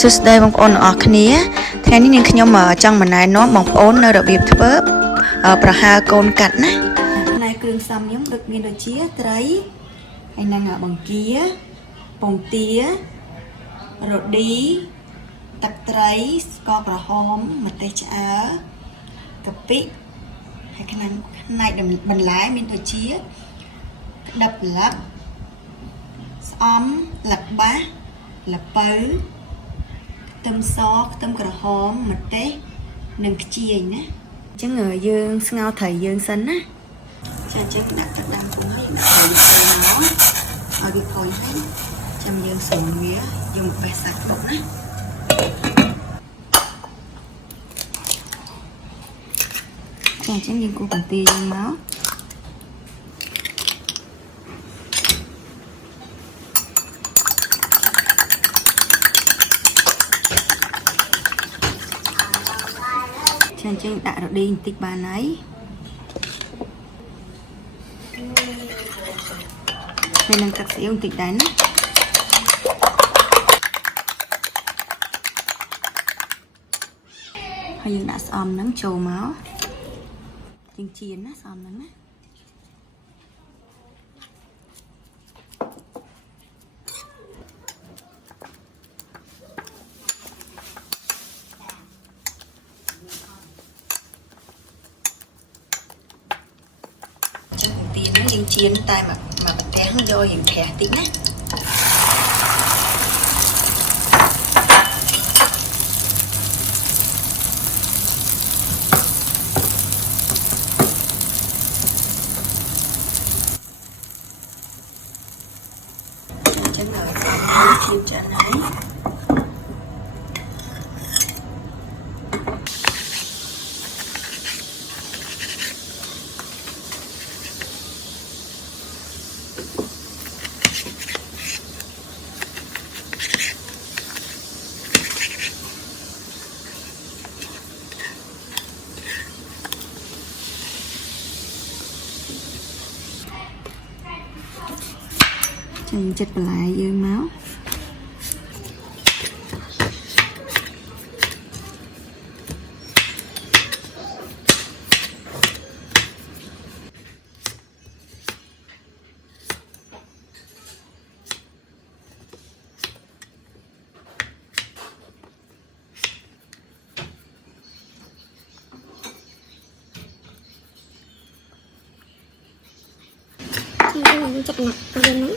សួស្តីបងប្អូនទាំងអស់គ្នាថ្ងៃនេះនាងខ្ញុំចង់ណែនាំបងប្អូននៅរបៀបធ្វើប្រហើរកូនកាត់ណាផ្នែកគ្រឿងផ្សំខ្ញុំមានដូចជាត្រីហើយនឹងបង្គាពងទារ៉ូឌីទឹកត្រីស្ករក្រហមម្ទេសឆ្អើរកាពិហើយផ្នែកបន្លែមានដូចជាក្តាប់ប្លាក់ស្អំល្បាសល្ពៅខ្ទឹមសខ្ទឹមក្រហមម្ទេសនិងខ្ជាយណាអញ្ចឹងយើងស្ងោរត្រីយើងសិនណាចាអញ្ចឹងដាក់ទឹកដាំពុំហើយដាក់ត្រីចូលមកឲ្យវាផុយហើយចាំយើងស្រូបវាយកបេះសាច់បុកណាចាអញ្ចឹងយើងគូបន្ទាយើងមកអញ្ចឹងដាក់រ៉ូឌីបន្តិចបានហើយហើយនឹងទឹកស៊ីអ៊ីវបន្តិចដែរណាហើយយើងដាក់ស្អំហ្នឹងចូលមកយើងចៀនណាស្អំហ្នឹងណាយើងចៀនតែមកប្រទេសយករៀងក្រាស់តិចណាចឹងឲ្យភាពចាស់ហើយចិត្តបន្លែយើងមកចិត្តណាស់ទៅនោះ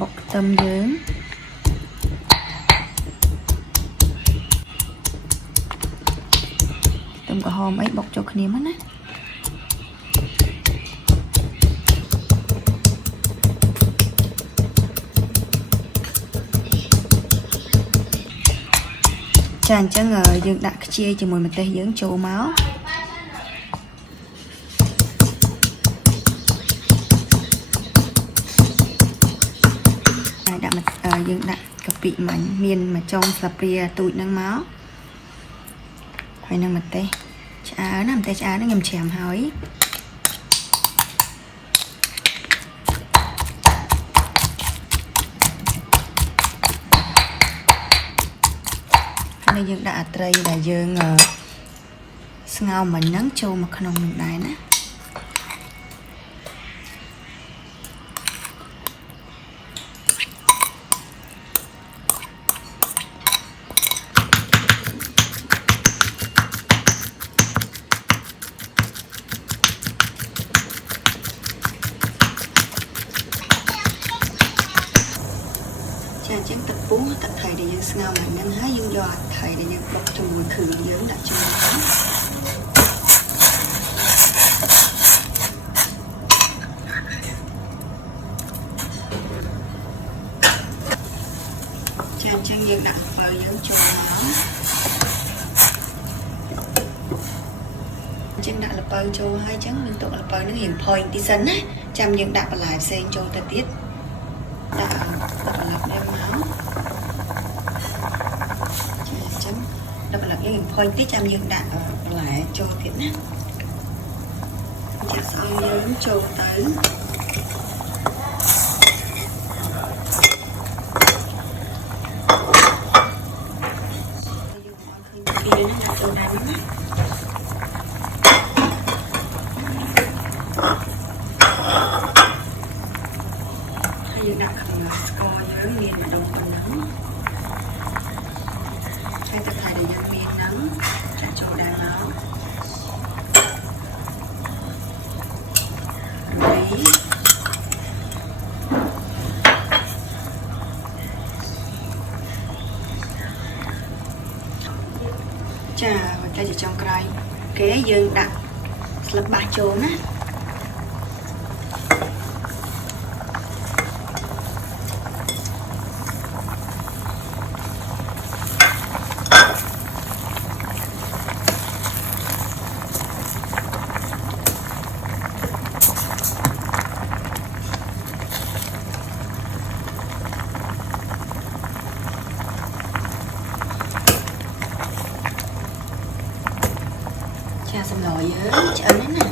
បុកខ្ទឹមយើងខ្ទឹមក្រហមអីបុកចូលគ្នាមកណាចាអញ្ចឹងយើងដាក់ខ្ជាយជាមួយម្ទេសយើងចូលមកយើងដាក់កាពិមាញ់មានមួយចុងស្លាបព្រាទូចហ្នឹងមកហើយនឹងម្ទេសឆ្អើរណាម្ទេសឆ្អើរហ្នឹងខ្ញុំច្រាមហើយហើយយើងដាក់អាត្រីដែលយើងស្ងោរមិញហ្នឹងចូលមកក្នុងនឹងដែរណាអញ្ចឹងទឹកពុះទឹកត្រីដែលយើងស្ងោរមកហ្នឹងហើយយើងយកអាត្រីដែលយើងបុកជាមួយគ្រឿងយើងដាក់ចូលចាអញ្ចឹងយើងដាក់អំបិលយើងចូលមកអញ្ចឹងដាក់ល្ពៅចូលហើយអញ្ចឹងនឹងទុកល្ពៅហ្នឹងរៀងផុយបន្តិចសិនណាចាំយើងដាក់បន្លែផ្សេងចូលទៅទៀតដាក់បន្លែនេះមកចាអញ្ចឹងដាក់បន្លែយើងផុយតិចចាំយើងដាក់បន្លែចូលទៀតណាចាស្អុយយើងចូលទៅ ណាហើយយើងដាក់ខាងស្ករយើងមានម្ដងប៉ុណ្ណឹងហើយទឹកត្រីដែលយើងមានហ្នឹងចាក់ចូលដែរមកចាតែជាចុងក្រោយគេយើងដាក់ស្លឹកបាសចូលណាសម្លយើងឆ្អិនណា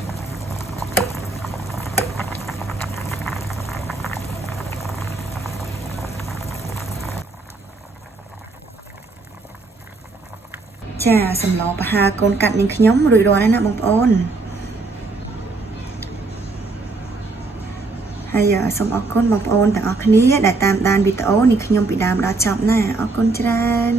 ចាសម្លប្រហើរកូនកាត់នាងខ្ញុំរួចរាល់ហើយណាបងប្អូនហើយសូមអរគុណបងប្អូនទាំងអស់គ្នាដែលតាមដានវីដេអូនេះខ្ញុំពីដើមដល់ចប់ណាអរគុណច្រើន